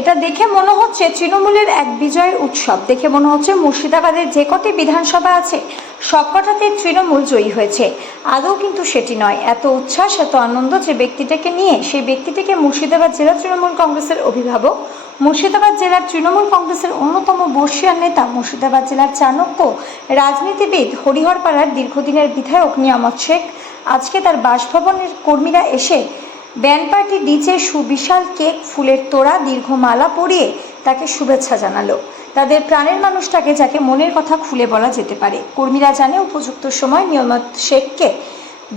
এটা দেখে মনে হচ্ছে তৃণমূলের এক বিজয়ের উৎসব। দেখে মনে হচ্ছে মুর্শিদাবাদের যে কটি বিধানসভা আছে সবকটাতে তৃণমূল জয়ী হয়েছে। আদৌ কিন্তু সেটি নয়। এত উচ্ছ্বাস, এত আনন্দ যে ব্যক্তিটাকে নিয়ে, সেই ব্যক্তিটিকে মুর্শিদাবাদ জেলা তৃণমূল কংগ্রেসের অভিভাবক, মুর্শিদাবাদ জেলার তৃণমূল কংগ্রেসের অন্যতম বর্ষীয়ান নেতা, মুর্শিদাবাদ জেলার চাণক্য রাজনীতিবিদ, হরিহরপাড়ার দীর্ঘদিনের বিধায়ক নিয়ামত শেখ আজকে তার বাসভবনের কর্মীরা এসে ব্যান্ড পার্টি ডিজে, সুবিশাল কেক, ফুলের তোড়া, দীর্ঘ মালা পরিয়ে তাকে শুভেচ্ছা জানালো। তাদের প্রাণের মানুষটাকে, যাকে মনের কথা খুলে বলা যেতে পারে। কর্মীরা জানে উপযুক্ত সময় নিয়ামত শেখকে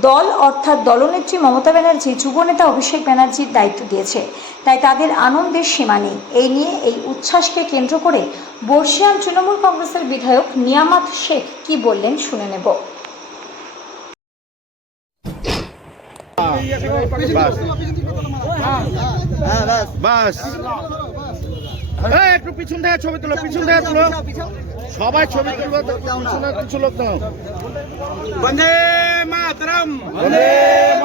দল অর্থাৎ দলনেত্রী মমতা ব্যানার্জি যুবনেতা অভিষেক ব্যানার্জির দায়িত্ব দিয়েছে, তাই তাদের আনন্দের সীমা নেই। এই নিয়ে, এই উচ্ছ্বাসকে কেন্দ্র করে বর্ষীয়ান তৃণমূল কংগ্রেসের বিধায়ক নিয়ামত শেখ কি বললেন শুনে নেব। বাস একটু পিছন থেকে ছবি তুলো, পিছন থেকে তুলো, সবাই ছবি তুলবো। কিছু লোক দাও। বন্দে মাতরম, বন্দে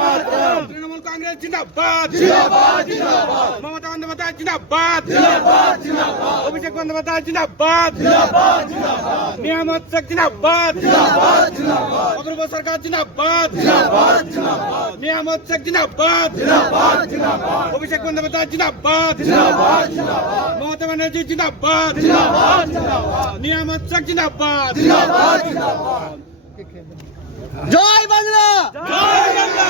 মাতরম। তৃণমূল কংগ্রেস জিন্দাবাদ, জিন্দাবাদ, জিন্দাবাদ। মমতা বন্দ্যোপাধ্যায় জিন্দাবাদ, জিন্দাবাদ, জিন্দাবাদ। অভিষেক বন্দ্যোপাধ্যায় জিন্দাবাদ, জিন্দাবাদ, জিন্দাবাদ। নিয়ামত শেখ জিন্দাবাদ, জিন্দাবাদ, জিন্দাবাদ। অপূর্ব সরকার জিন্দাবাদ, জিন্দাবাদ, জিন্দাবাদ। নিয়ামত শেখ জিন্দাবাদ, জিন্দাবাদ, জিন্দাবাদ। অভিষেক বন্দ্যোপাধ্যায় জিন্দাবাদ, জিন্দাবাদ, জিন্দাবাদ। মমতা ব্যানার্জি জিন্দাবাদ, জিন্দাবাদ, জিন্দাবাদ। নিয়ামত শেখ জিন্দাবাদ, জিন্দাবাদ, জিন্দাবাদ। জয় বাংলা, জয় বাংলা।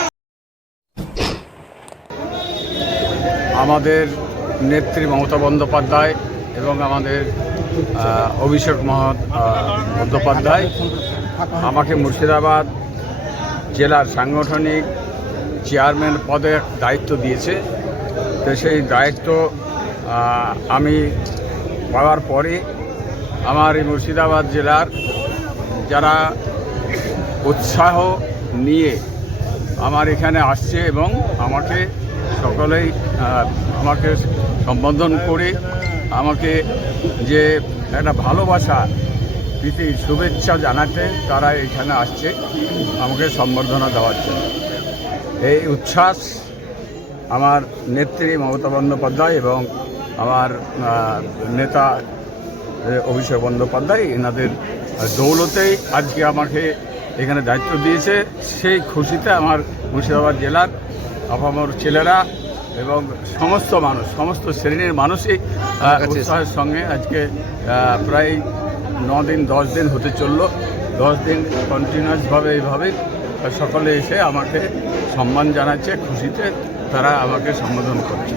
আমাদের নেত্রী মমতা বন্দ্যোপাধ্যায় এবং আমাদের অভিষেক বন্দ্যোপাধ্যায় আমাকে মুর্শিদাবাদ জেলার সাংগঠনিক চেয়ারম্যান পদে দায়িত্ব দিয়েছে। তো সেই দায়িত্ব আমি পাওয়ার পরে আমার এই মুর্শিদাবাদ জেলার যারা উৎসাহ নিয়ে আমার এখানে আসছে এবং আমাকে সকলেই আমাকে সম্বোধন করে আমাকে যে একটা ভালোবাসা প্রীতি শুভেচ্ছা জানাতে তারা এখানে আসছে আমাকে সম্বর্ধনা দেওয়ার জন্য। এই উচ্ছ্বাস আমার নেত্রী মমতা বন্দ্যোপাধ্যায় এবং আমার নেতা অভিষেক বন্দ্যোপাধ্যায় এনাদের দৌলতেই আজকে আমাকে এখানে দায়িত্ব দিয়েছে। সেই খুশিতে আমার মুর্শিদাবাদ জেলার আপামর ছেলেরা এবং সমস্ত মানুষ, সমস্ত শ্রেণীর মানুষই উৎসাহের সঙ্গে আজকে প্রায় 9 দিন 10 দিন হতে চললো। 10 দিন কন্টিনিউয়াসভাবে এইভাবে সকলে এসে আমাকে সম্মান জানাচ্ছে, খুশিতে তারা আমাকে সম্বোধন করছে।